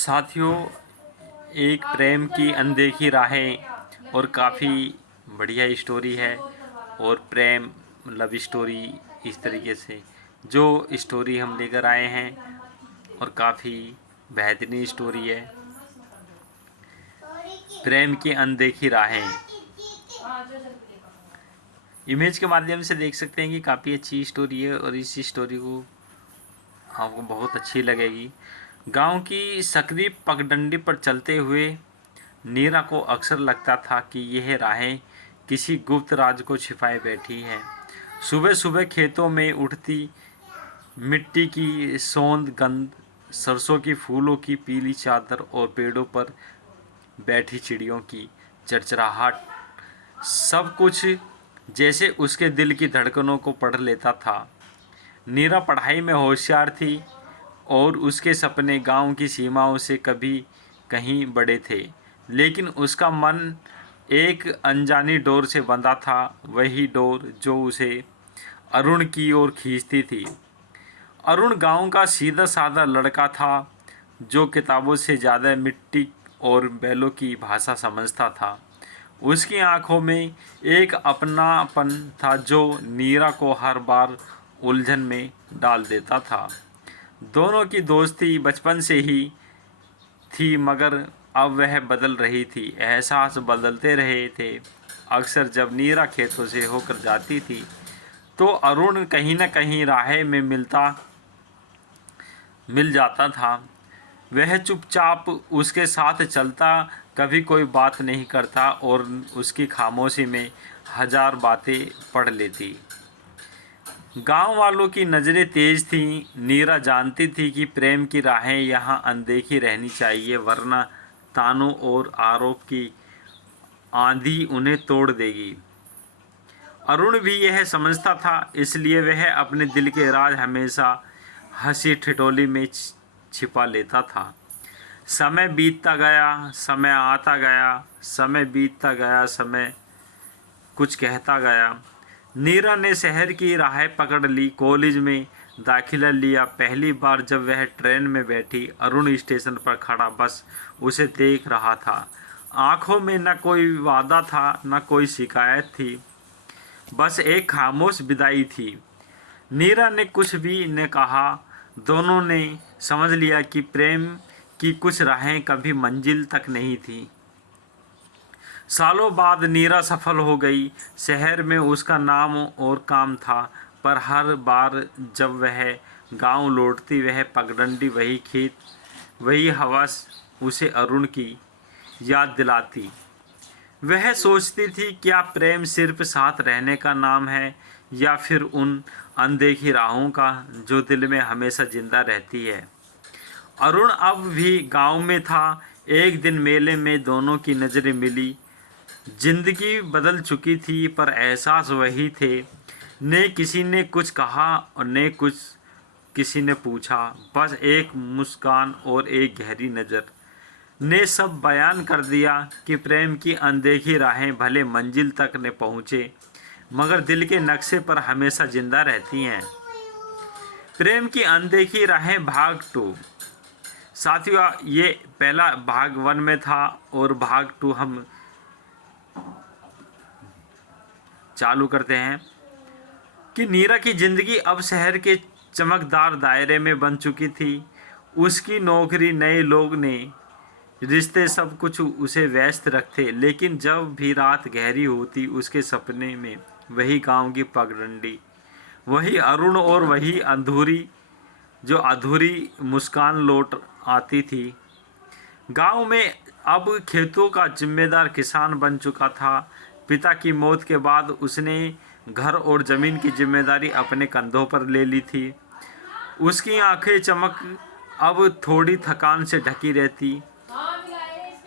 साथियों, एक प्रेम की अनदेखी राहें और काफ़ी बढ़िया स्टोरी है। और प्रेम लव स्टोरी इस तरीके से जो स्टोरी हम लेकर आए हैं और काफ़ी बेहतरीन स्टोरी है। प्रेम की अनदेखी राहें इमेज के माध्यम से देख सकते हैं कि काफ़ी अच्छी स्टोरी है और इस स्टोरी को आपको बहुत अच्छी लगेगी। गांव की सकरी पगडंडी पर चलते हुए नीरा को अक्सर लगता था कि यह राहें किसी गुप्त राज को छिपाए बैठी हैं। सुबह सुबह खेतों में उठती मिट्टी की सौंध गंध, सरसों की फूलों की पीली चादर और पेड़ों पर बैठी चिड़ियों की चरचराहट, सब कुछ जैसे उसके दिल की धड़कनों को पढ़ लेता था। नीरा पढ़ाई में होशियार थी और उसके सपने गांव की सीमाओं से कभी कहीं बड़े थे, लेकिन उसका मन एक अनजानी डोर से बंधा था, वही डोर जो उसे अरुण की ओर खींचती थी। अरुण गांव का सीधा साधा लड़का था जो किताबों से ज़्यादा मिट्टी और बैलों की भाषा समझता था। उसकी आंखों में एक अपनापन था जो नीरा को हर बार उलझन में डाल देता था। दोनों की दोस्ती बचपन से ही थी, मगर अब वह बदल रही थी। एहसास बदलते रहे थे। अक्सर जब नीरा खेतों से होकर जाती थी तो अरुण कहीं न कहीं राह में मिल जाता था। वह चुपचाप उसके साथ चलता, कभी कोई बात नहीं करता और उसकी खामोशी में हजार बातें पढ़ लेती। गांव वालों की नज़रें तेज थीं। नीरा जानती थी कि प्रेम की राहें यहाँ अनदेखी रहनी चाहिए, वरना तानों और आरोप की आंधी उन्हें तोड़ देगी। अरुण भी यह समझता था, इसलिए वह अपने दिल के राज हमेशा हंसी ठिठोली में छिपा लेता था। समय बीतता गया, समय आता गया, समय बीतता गया, समय कुछ कहता गया। नीरा ने शहर की राह पकड़ ली, कॉलेज में दाखिला लिया। पहली बार जब वह ट्रेन में बैठी, अरुण स्टेशन पर खड़ा बस उसे देख रहा था। आंखों में न कोई वादा था, न कोई शिकायत थी, बस एक खामोश विदाई थी। नीरा ने कुछ भी न कहा। दोनों ने समझ लिया कि प्रेम की कुछ राहें कभी मंजिल तक नहीं थी। सालों बाद नीरा सफल हो गई। शहर में उसका नाम और काम था, पर हर बार जब वह गांव लौटती, वह पगडंडी, वही खेत, वही हवा उसे अरुण की याद दिलाती। वह सोचती थी, क्या प्रेम सिर्फ साथ रहने का नाम है, या फिर उन अनदेखी राहों का जो दिल में हमेशा जिंदा रहती है। अरुण अब भी गांव में था। एक दिन मेले में दोनों की नज़रें मिली। जिंदगी बदल चुकी थी, पर एहसास वही थे। ने किसी ने कुछ कहा और ने कुछ किसी ने पूछा। बस एक मुस्कान और एक गहरी नज़र ने सब बयान कर दिया कि प्रेम की अनदेखी राहें भले मंजिल तक न पहुँचे, मगर दिल के नक्शे पर हमेशा जिंदा रहती हैं। प्रेम की अनदेखी राहें भाग 2। साथियों, ये पहला भाग 1 में था और भाग 2 हम चालू करते हैं कि नीरा की ज़िंदगी अब शहर के चमकदार दायरे में बन चुकी थी। उसकी नौकरी, नए लोग, ने रिश्ते, सब कुछ उसे व्यस्त रखते, लेकिन जब भी रात गहरी होती, उसके सपने में वही गांव की पगडंडी, वही अरुण और वही अधूरी मुस्कान लौट आती थी। गांव में अब खेतों का जिम्मेदार किसान बन चुका था। पिता की मौत के बाद उसने घर और ज़मीन की जिम्मेदारी अपने कंधों पर ले ली थी। उसकी आंखें चमक अब थोड़ी थकान से ढकी रहती,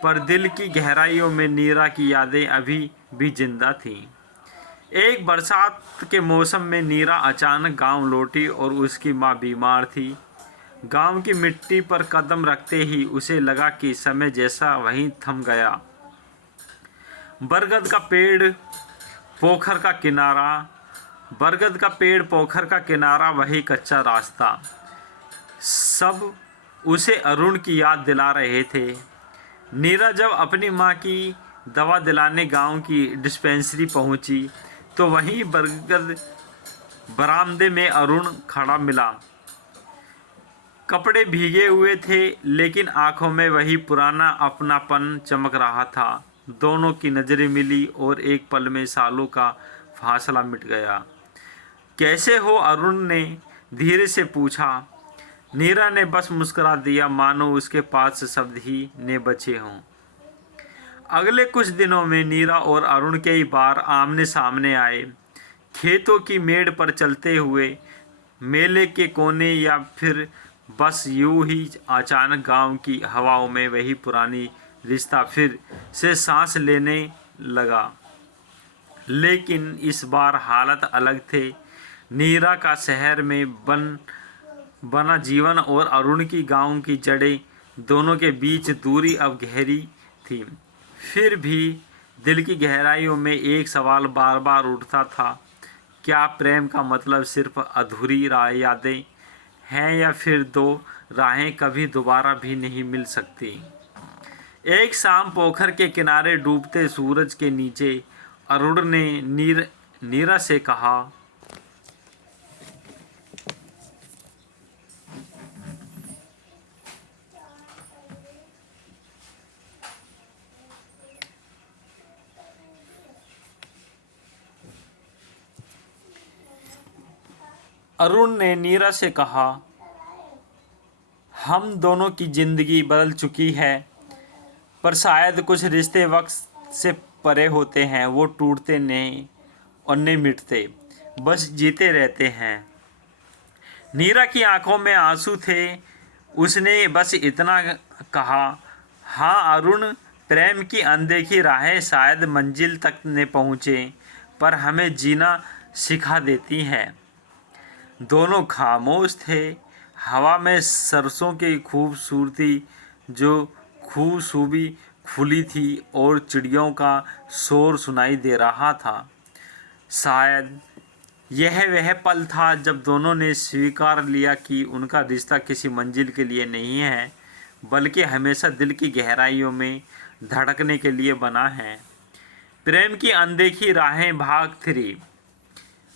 पर दिल की गहराइयों में नीरा की यादें अभी भी जिंदा थीं। एक बरसात के मौसम में नीरा अचानक गांव लौटी और उसकी मां बीमार थी। गांव की मिट्टी पर कदम रखते ही उसे लगा कि समय जैसा वहीं थम गया। बरगद का पेड़, पोखर का किनारा, बरगद का पेड़, पोखर का किनारा, वही कच्चा रास्ता, सब उसे अरुण की याद दिला रहे थे। नीरा जब अपनी माँ की दवा दिलाने गांव की डिस्पेंसरी पहुंची तो वहीं बरगद बरामदे में अरुण खड़ा मिला। कपड़े भीगे हुए थे लेकिन आंखों में वही पुराना अपनापन चमक रहा था। दोनों की नज़रें मिली और एक पल में सालों का फासला मिट गया। कैसे हो? अरुण ने धीरे से पूछा। नीरा ने बस मुस्कुरा दिया, मानो उसके पास शब्द ही ने बचे हों। अगले कुछ दिनों में नीरा और अरुण कई बार आमने सामने आए। खेतों की मेड़ पर चलते हुए, मेले के कोने, या फिर बस यूं ही अचानक गांव की हवाओं में वही पुरानी रिश्ता फिर से सांस लेने लगा। लेकिन इस बार हालत अलग थे। नीरा का शहर में बना जीवन और अरुण की गांव की जड़ें, दोनों के बीच दूरी अब गहरी थी। फिर भी दिल की गहराइयों में एक सवाल बार बार उठता था, क्या प्रेम का मतलब सिर्फ अधूरी यादें हैं, या फिर दो राहें कभी दोबारा भी नहीं मिल सकती? एक शाम पोखर के किनारे डूबते सूरज के नीचे अरुण ने नीरा से कहा, हम दोनों की ज़िंदगी बदल चुकी है, पर शायद कुछ रिश्ते वक्त से परे होते हैं। वो टूटते नहीं और नहीं मिटते, बस जीते रहते हैं। नीरा की आंखों में आंसू थे। उसने बस इतना कहा, हाँ अरुण, प्रेम की अनदेखी राहें शायद मंजिल तक न पहुँचे, पर हमें जीना सिखा देती हैं। दोनों खामोश थे। हवा में सरसों की खूबसूरती जो खूबसूबी खुली थी और चिड़ियों का शोर सुनाई दे रहा था। शायद यह वह पल था जब दोनों ने स्वीकार लिया कि उनका रिश्ता किसी मंजिल के लिए नहीं है, बल्कि हमेशा दिल की गहराइयों में धड़कने के लिए बना है। प्रेम की अनदेखी राहें भाग 3।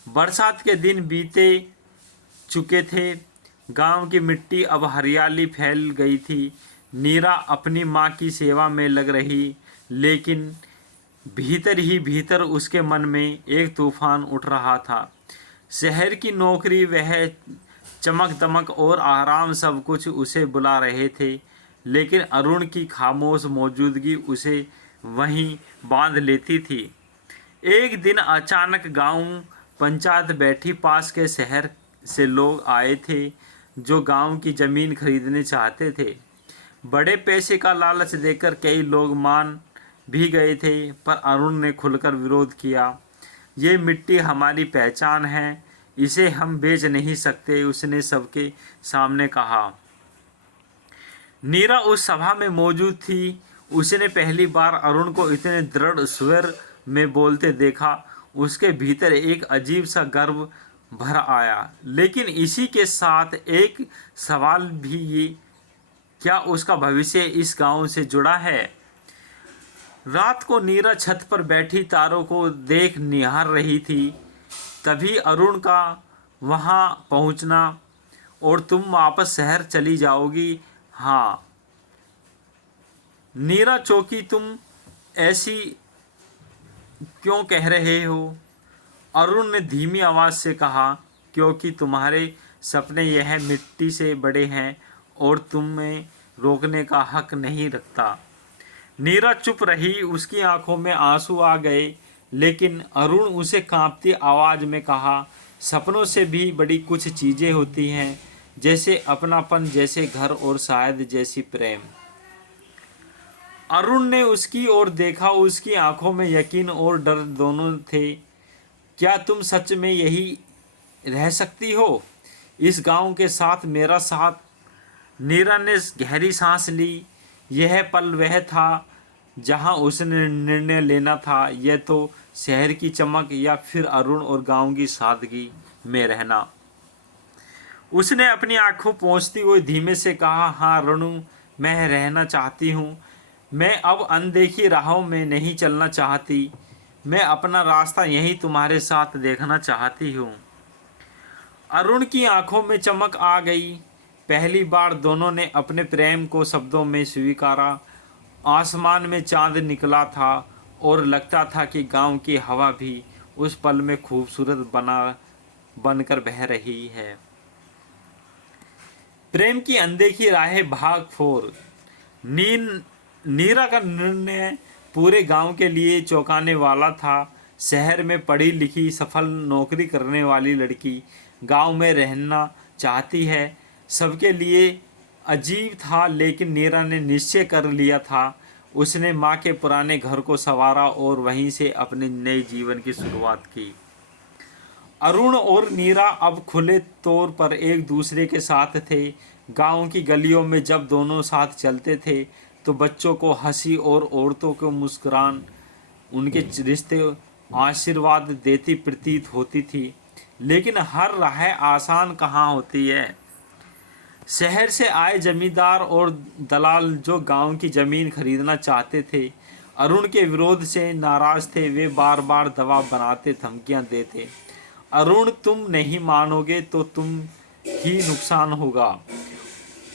बरसात के दिन बीते चुके थे। गांव की मिट्टी अब हरियाली फैल गई थी। नीरा अपनी माँ की सेवा में लग रही, लेकिन भीतर ही भीतर उसके मन में एक तूफान उठ रहा था। शहर की नौकरी, वह चमक दमक और आराम, सब कुछ उसे बुला रहे थे, लेकिन अरुण की खामोश मौजूदगी उसे वहीं बांध लेती थी। एक दिन अचानक गांव पंचायत बैठी। पास के शहर से लोग आए थे जो गांव की ज़मीन खरीदने चाहते थे। बड़े पैसे का लालच देकर कई लोग मान भी गए थे, पर अरुण ने खुलकर विरोध किया। ये मिट्टी हमारी पहचान है, इसे हम बेच नहीं सकते, उसने सबके सामने कहा। नीरा उस सभा में मौजूद थी। उसने पहली बार अरुण को इतने दृढ़ स्वर में बोलते देखा। उसके भीतर एक अजीब सा गर्व भर आया, लेकिन इसी के साथ एक सवाल भी, ये क्या उसका भविष्य इस गांव से जुड़ा है? रात को नीरा छत पर बैठी तारों को देख निहार रही थी। तभी अरुण का वहां पहुंचना। और तुम वापस शहर चली जाओगी? हाँ। नीरा चौंकी। तुम ऐसी क्यों कह रहे हो? अरुण ने धीमी आवाज़ से कहा, क्योंकि तुम्हारे सपने यह मिट्टी से बड़े हैं और तुम्हें रोकने का हक नहीं रखता। नीरा चुप रही। उसकी आंखों में आंसू आ गए, लेकिन अरुण उसे कांपती आवाज़ में कहा, सपनों से भी बड़ी कुछ चीज़ें होती हैं, जैसे अपनापन, जैसे घर और शायद जैसी प्रेम। अरुण ने उसकी ओर देखा। उसकी आंखों में यकीन और डर दोनों थे। क्या तुम सच में यही रह सकती हो, इस गांव के साथ, मेरा साथ? नीरा ने गहरी सांस ली। यह पल वह था जहां उसने निर्णय लेना था, यह तो शहर की चमक या फिर अरुण और गांव की सादगी में रहना। उसने अपनी आंखों पोंछती हुई धीमे से कहा, हाँ रनु, मैं रहना चाहती हूँ। मैं अब अनदेखी राहों में नहीं चलना चाहती। मैं अपना रास्ता यहीं तुम्हारे साथ देखना चाहती हूँ। अरुण की आंखों में चमक आ गई। पहली बार दोनों ने अपने प्रेम को शब्दों में स्वीकारा। आसमान में चांद निकला था और लगता था कि गांव की हवा भी उस पल में खूबसूरत बनकर बह रही है। प्रेम की अनदेखी राहें भाग 4। नीरा का निर्णय पूरे गांव के लिए चौंकाने वाला था। शहर में पढ़ी लिखी सफल नौकरी करने वाली लड़की गांव में रहना चाहती है, सबके लिए अजीब था। लेकिन नीरा ने निश्चय कर लिया था। उसने माँ के पुराने घर को संवारा और वहीं से अपने नए जीवन की शुरुआत की। अरुण और नीरा अब खुले तौर पर एक दूसरे के साथ थे। गांव की गलियों में जब दोनों साथ चलते थे तो बच्चों को हंसी और औरतों को मुस्कुरान उनके रिश्ते आशीर्वाद देती प्रतीत होती थी। लेकिन हर राह आसान कहाँ होती है। शहर से आए जमींदार और दलाल जो गांव की ज़मीन खरीदना चाहते थे, अरुण के विरोध से नाराज थे। वे बार बार दबाव बनाते, धमकियां देते। अरुण, तुम नहीं मानोगे तो तुम ही नुकसान होगा।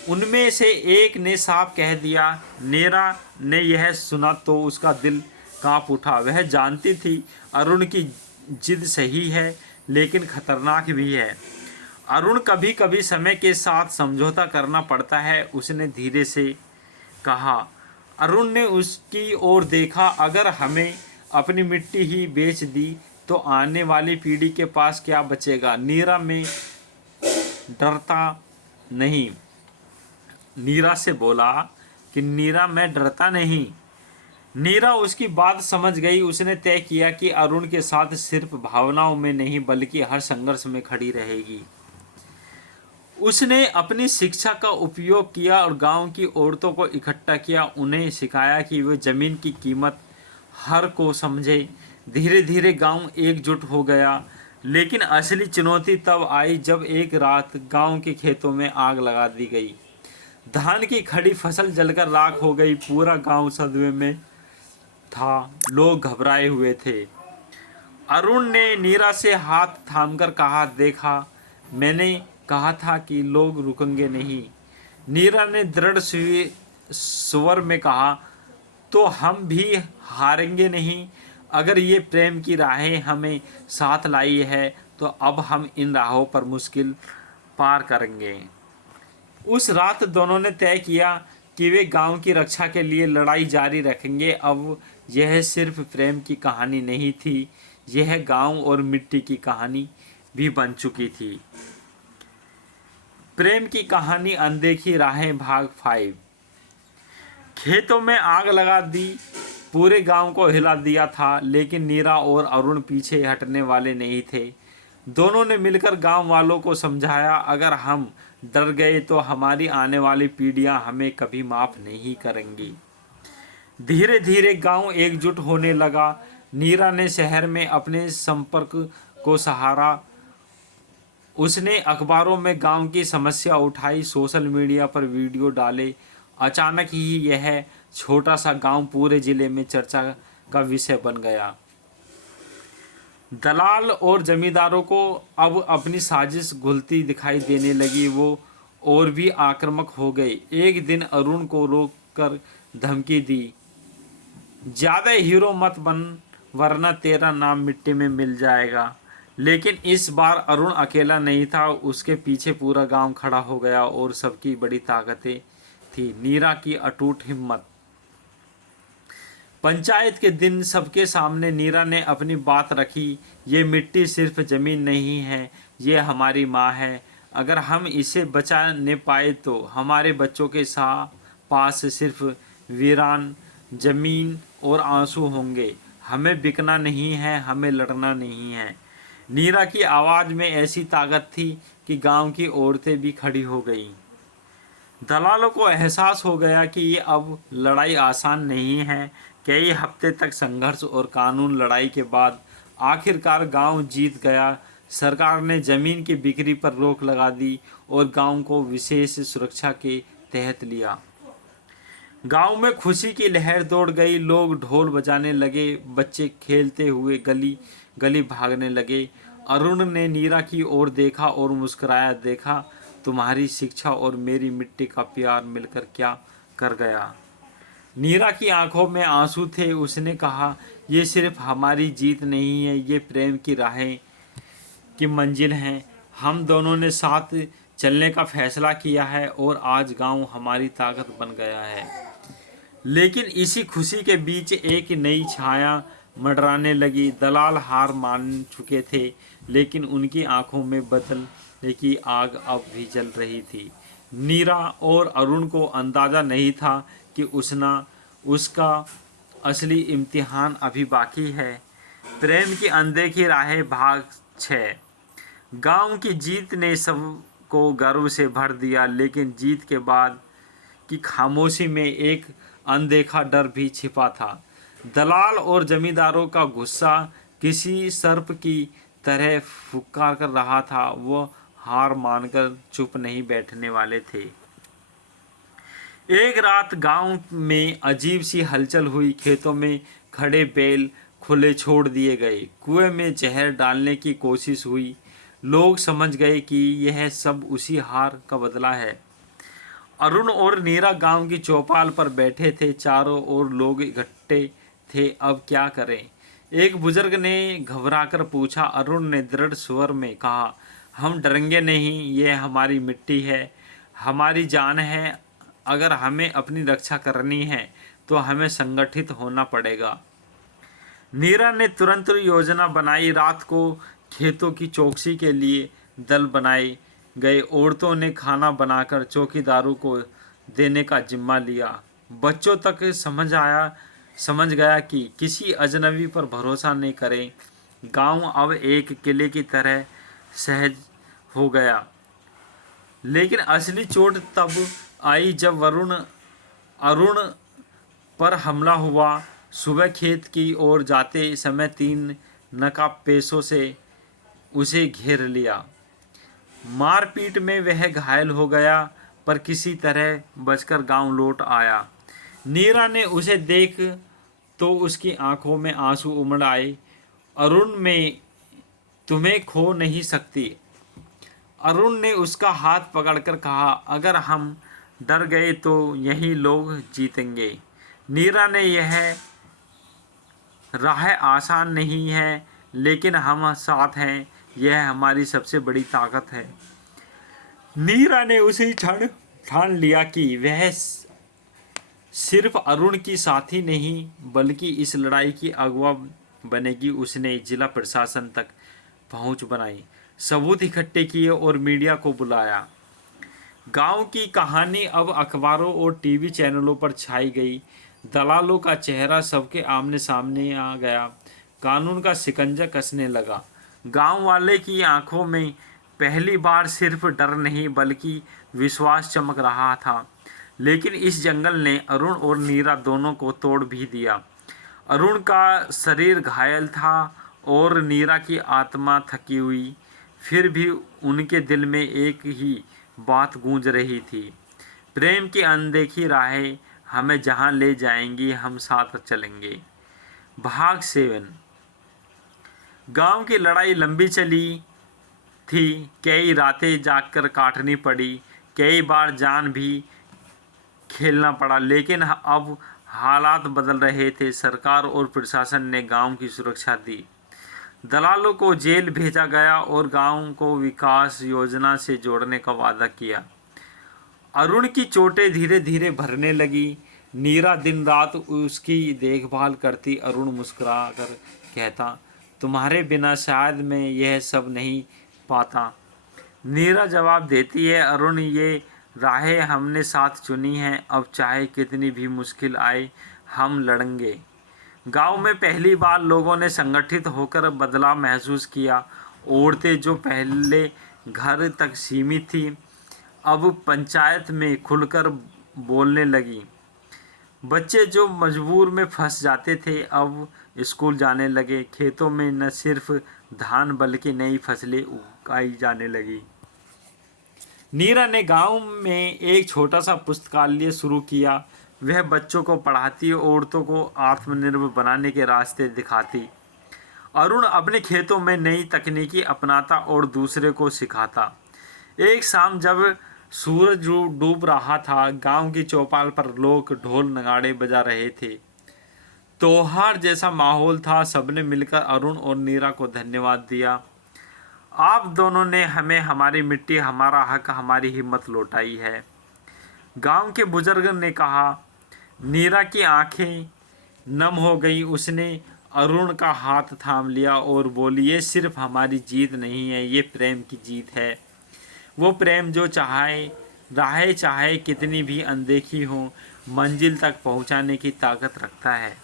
उनमें से एक ने साफ कह दिया। नीरा ने यह सुना तो उसका दिल कांप उठा। वह जानती थी अरुण की जिद सही है लेकिन खतरनाक भी है। अरुण, कभी कभी समय के साथ समझौता करना पड़ता है, उसने धीरे से कहा। अरुण ने उसकी ओर देखा। अगर हमें अपनी मिट्टी ही बेच दी तो आने वाली पीढ़ी के पास क्या बचेगा। नीरा से बोला कि नीरा, मैं डरता नहीं। नीरा उसकी बात समझ गई। उसने तय किया कि अरुण के साथ सिर्फ भावनाओं में नहीं बल्कि हर संघर्ष में खड़ी रहेगी। उसने अपनी शिक्षा का उपयोग किया और गांव की औरतों को इकट्ठा किया। उन्हें सिखाया कि वे जमीन की कीमत हर को समझे। धीरे धीरे गांव एकजुट हो गया। लेकिन असली चुनौती तब आई जब एक रात गांव के खेतों में आग लगा दी गई। धान की खड़ी फसल जलकर राख हो गई। पूरा गांव सदमे में था। लोग घबराए हुए थे। अरुण ने नीरा से हाथ थामकर कहा, देखा, मैंने कहा था कि लोग रुकेंगे नहीं। नीरा ने दृढ़ स्वर में कहा, तो हम भी हारेंगे नहीं। अगर ये प्रेम की राहें हमें साथ लाई है तो अब हम इन राहों पर मुश्किल पार करेंगे। उस रात दोनों ने तय किया कि वे गांव की रक्षा के लिए लड़ाई जारी रखेंगे। अब यह सिर्फ प्रेम की कहानी नहीं थी, यह गांव और मिट्टी की कहानी भी बन चुकी थी। प्रेम की कहानी अनदेखी राहें भाग 5। खेतों में आग लगा दी, पूरे गांव को हिला दिया था। लेकिन नीरा और अरुण पीछे हटने वाले नहीं थे। दोनों ने मिलकर गांव वालों को समझाया, अगर हम डर गए तो हमारी आने वाली पीढ़ियां हमें कभी माफ नहीं करेंगी। धीरे धीरे गांव एकजुट होने लगा। नीरा ने शहर में अपने संपर्क को सहारा। उसने अखबारों में गांव की समस्या उठाई, सोशल मीडिया पर वीडियो डाले। अचानक ही यह छोटा सा गांव पूरे जिले में चर्चा का विषय बन गया। दलाल और जमींदारों को अब अपनी साजिश घुलती दिखाई देने लगी। वो और भी आक्रामक हो गए। एक दिन अरुण को रोककर धमकी दी, ज़्यादा हीरो मत बन वरना तेरा नाम मिट्टी में मिल जाएगा। लेकिन इस बार अरुण अकेला नहीं था। उसके पीछे पूरा गांव खड़ा हो गया और सबकी बड़ी ताकतें थी। नीरा की अटूट हिम्मत। पंचायत के दिन सबके सामने नीरा ने अपनी बात रखी। ये मिट्टी सिर्फ ज़मीन नहीं है, ये हमारी माँ है। अगर हम इसे बचा नहीं पाए तो हमारे बच्चों के पास सिर्फ वीरान ज़मीन और आंसू होंगे। हमें बिकना नहीं है, हमें लड़ना नहीं है। नीरा की आवाज़ में ऐसी ताकत थी कि गांव की औरतें भी खड़ी हो गईं। दलालों को एहसास हो गया कि ये अब लड़ाई आसान नहीं है। कई हफ्ते तक संघर्ष और कानून लड़ाई के बाद आखिरकार गांव जीत गया। सरकार ने जमीन की बिक्री पर रोक लगा दी और गांव को विशेष सुरक्षा के तहत लिया। गांव में खुशी की लहर दौड़ गई। लोग ढोल बजाने लगे, बच्चे खेलते हुए गली गली भागने लगे। अरुण ने नीरा की ओर देखा और मुस्कुराया। देखा, तुम्हारी शिक्षा और मेरी मिट्टी का प्यार मिलकर क्या कर गया। नीरा की आंखों में आंसू थे। उसने कहा, ये सिर्फ हमारी जीत नहीं है, ये प्रेम की राहें की मंजिल है। हम दोनों ने साथ चलने का फैसला किया है और आज गांव हमारी ताकत बन गया है। लेकिन इसी खुशी के बीच एक नई छाया मंडराने लगी। दलाल हार मान चुके थे, लेकिन उनकी आंखों में बदलने की आग अब भी जल रही थी। नीरा और अरुण को अंदाजा नहीं था कि उसका असली इम्तिहान अभी बाकी है। प्रेम की अनदेखी राहें भाग 6। गांव की जीत ने सबको गर्व से भर दिया, लेकिन जीत के बाद की खामोशी में एक अनदेखा डर भी छिपा था। दलाल और जमींदारों का गुस्सा किसी सर्प की तरह फुकार कर रहा था। वो हार मानकर चुप नहीं बैठने वाले थे। एक रात गांव में अजीब सी हलचल हुई। खेतों में खड़े बैल खुले छोड़ दिए गए। कुएं में जहर डालने की कोशिश हुई। लोग समझ गए कि यह सब उसी हार का बदला है। अरुण और नीरा गांव की चौपाल पर बैठे थे। चारों ओर लोग इकट्ठे थे। अब क्या करें? एक बुजुर्ग ने घबराकर पूछा। अरुण ने दृढ़ स्वर में कहा, हम डरेंगे नहीं, यह हमारी मिट्टी है, हमारी जान है। अगर हमें अपनी रक्षा करनी है तो हमें संगठित होना पड़ेगा। नीरा ने तुरंत योजना बनाई। रात को खेतों की चौकसी के लिए दल बनाए गए। औरतों ने खाना बनाकर चौकीदारों को देने का जिम्मा लिया। बच्चों तक समझ गया कि किसी अजनबी पर भरोसा नहीं करें। गांव अब एक किले की तरह सहज हो गया। लेकिन असली चोट तब आई जब अरुण पर हमला हुआ। सुबह खेत की ओर जाते समय 3 नकाबपोशों से उसे घेर लिया। मारपीट में वह घायल हो गया, पर किसी तरह बचकर गांव लौट आया। नीरा ने उसे देख तो उसकी आंखों में आंसू उमड़ आए। अरुण, मैं तुम्हें खो नहीं सकती। अरुण ने उसका हाथ पकड़कर कहा, अगर हम डर गए तो यही लोग जीतेंगे। नीरा ने, यह राह आसान नहीं है, लेकिन हम साथ हैं, यह हमारी सबसे बड़ी ताकत है। नीरा ने उसी क्षण ठान लिया कि वह सिर्फ अरुण की साथी नहीं बल्कि इस लड़ाई की अगुवा बनेगी। उसने जिला प्रशासन तक पहुंच बनाई, सबूत इकट्ठे किए और मीडिया को बुलाया। गांव की कहानी अब अखबारों और टीवी चैनलों पर छाई गई। दलालों का चेहरा सबके आमने सामने आ गया। कानून का शिकंजा कसने लगा। गांव वाले की आंखों में पहली बार सिर्फ डर नहीं बल्कि विश्वास चमक रहा था। लेकिन इस जंगल ने अरुण और नीरा दोनों को तोड़ भी दिया। अरुण का शरीर घायल था और नीरा की आत्मा थकी हुई। फिर भी उनके दिल में एक ही बात गूंज रही थी, प्रेम की अनदेखी राहें हमें जहां ले जाएंगी, हम साथ चलेंगे। भाग 7। गांव की लड़ाई लंबी चली थी। कई रातें जागकर काटनी पड़ी, कई बार जान भी खेलना पड़ा। लेकिन अब हालात बदल रहे थे। सरकार और प्रशासन ने गांव की सुरक्षा दी। दलालों को जेल भेजा गया और गांव को विकास योजना से जोड़ने का वादा किया। अरुण की चोटें धीरे धीरे भरने लगी। नीरा दिन रात उसकी देखभाल करती। अरुण मुस्कुराकर कहता, तुम्हारे बिना शायद मैं यह सब नहीं पाता। नीरा जवाब देती है, अरुण, ये राहें हमने साथ चुनी हैं। अब चाहे कितनी भी मुश्किल आए, हम लड़ेंगे। गांव में पहली बार लोगों ने संगठित होकर बदलाव महसूस किया। औरतें जो पहले घर तक सीमित थी, अब पंचायत में खुलकर बोलने लगी। बच्चे जो मजबूर में फंस जाते थे अब स्कूल जाने लगे। खेतों में न सिर्फ धान बल्कि नई फसलें उगाई जाने लगी। नीरा ने गांव में एक छोटा सा पुस्तकालय शुरू किया। वह बच्चों को पढ़ाती, औरतों को आत्मनिर्भर बनाने के रास्ते दिखाती। अरुण अपने खेतों में नई तकनीकी अपनाता और दूसरे को सिखाता। एक शाम जब सूरज डूब रहा था, गांव की चौपाल पर लोग ढोल नगाड़े बजा रहे थे। त्योहार जैसा माहौल था। सबने मिलकर अरुण और नीरा को धन्यवाद दिया। आप दोनों ने हमें हमारी मिट्टी, हमारा हक, हमारी हिम्मत लौटाई है। गांव के बुजुर्ग ने कहा। नीरा की आंखें नम हो गई। उसने अरुण का हाथ थाम लिया और बोली, ये सिर्फ हमारी जीत नहीं है, ये प्रेम की जीत है। वो प्रेम जो राहें चाहे कितनी भी अनदेखी हो, मंजिल तक पहुंचाने की ताकत रखता है।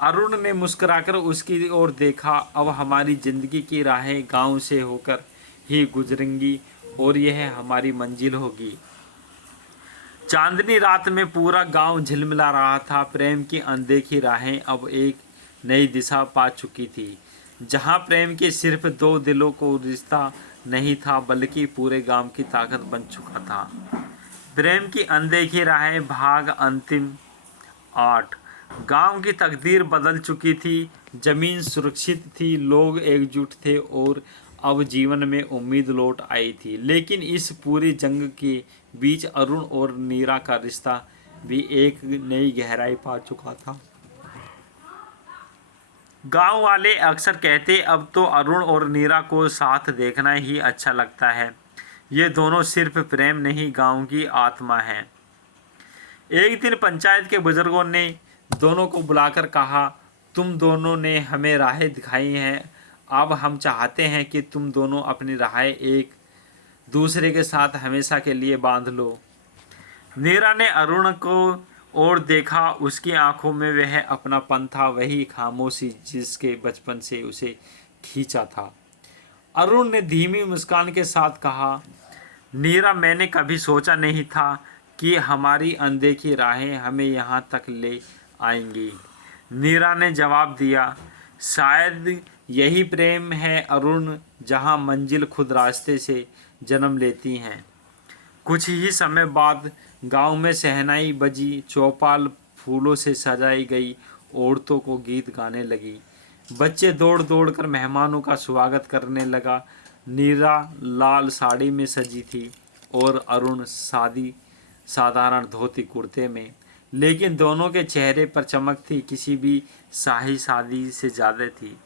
अरुण ने मुस्कुराकर उसकी ओर देखा। अब हमारी जिंदगी की राहें गांव से होकर ही गुजरेंगी और यह हमारी मंजिल होगी। चांदनी रात में पूरा गांव झिलमिला रहा था। प्रेम की अनदेखी राहें अब एक नई दिशा पा चुकी थी, जहां प्रेम के सिर्फ दो दिलों को रिश्ता नहीं था बल्कि पूरे गांव की ताकत बन चुका था। प्रेम की अनदेखी राहें भाग अंतिम 8। गांव की तकदीर बदल चुकी थी। जमीन सुरक्षित थी, लोग एकजुट थे और अब जीवन में उम्मीद लौट आई थी। लेकिन इस पूरी जंग के बीच अरुण और नीरा का रिश्ता भी एक नई गहराई पा चुका था। गांव वाले अक्सर कहते, अब तो अरुण और नीरा को साथ देखना ही अच्छा लगता है। ये दोनों सिर्फ प्रेम नहीं, गांव की आत्मा हैं। एक दिन पंचायत के बुजुर्गों ने दोनों को बुलाकर कहा, तुम दोनों ने हमें राहें दिखाई हैं, अब हम चाहते हैं कि तुम दोनों अपनी राहें एक दूसरे के साथ हमेशा के लिए बांध लो। नीरा ने अरुण को और देखा। उसकी आंखों में वह अपनापन था, वही खामोशी जिसके बचपन से उसे खींचा था। अरुण ने धीमी मुस्कान के साथ कहा, नीरा, मैंने कभी सोचा नहीं था कि हमारी अनदेखी राहें हमें यहाँ तक ले आएंगी। नीरा ने जवाब दिया, शायद यही प्रेम है अरुण, जहाँ मंजिल खुद रास्ते से जन्म लेती हैं। कुछ ही समय बाद गांव में शहनाई बजी, चौपाल फूलों से सजाई गई, औरतों को गीत गाने लगी, बच्चे दौड़ दौड़ कर मेहमानों का स्वागत करने लगा। नीरा लाल साड़ी में सजी थी और अरुण साधारण धोती कुर्ते में, लेकिन दोनों के चेहरे पर चमक थी, किसी भी शाही शादी से ज़्यादा थी।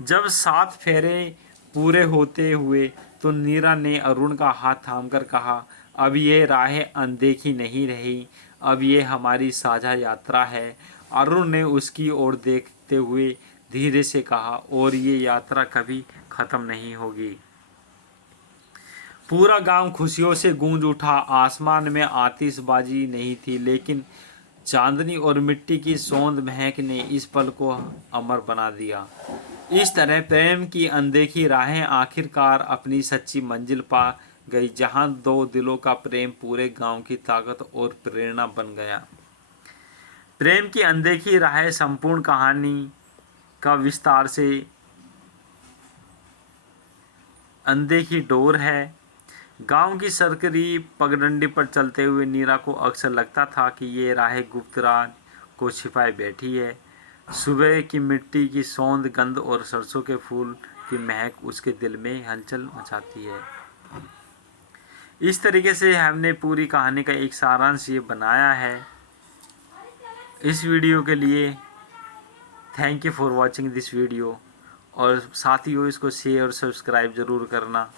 जब 7 फेरे पूरे होते हुए तो नीरा ने अरुण का हाथ थामकर कहा, अब ये राहें अनदेखी नहीं रही, अब ये हमारी साझा यात्रा है। अरुण ने उसकी ओर देखते हुए धीरे से कहा, और ये यात्रा कभी ख़त्म नहीं होगी। पूरा गांव खुशियों से गूंज उठा। आसमान में आतिशबाजी नहीं थी, लेकिन चांदनी और मिट्टी की सौंध महक ने इस पल को अमर बना दिया। इस तरह प्रेम की अनदेखी राहें आखिरकार अपनी सच्ची मंजिल पा गई, जहां दो दिलों का प्रेम पूरे गांव की ताकत और प्रेरणा बन गया। प्रेम की अनदेखी राहें संपूर्ण कहानी का विस्तार से अनदेखी डोर है। गांव की सरकरी पगडंडी पर चलते हुए नीरा को अक्सर लगता था कि ये राह गुप्त राज को छिपाए बैठी है। सुबह की मिट्टी की सौंध, गंध और सरसों के फूल की महक उसके दिल में हलचल मचाती है। इस तरीके से हमने पूरी कहानी का एक सारांश ये बनाया है। इस वीडियो के लिए thank you for watching this video, और साथियों इसको शेयर और सब्सक्राइब ज़रूर करना।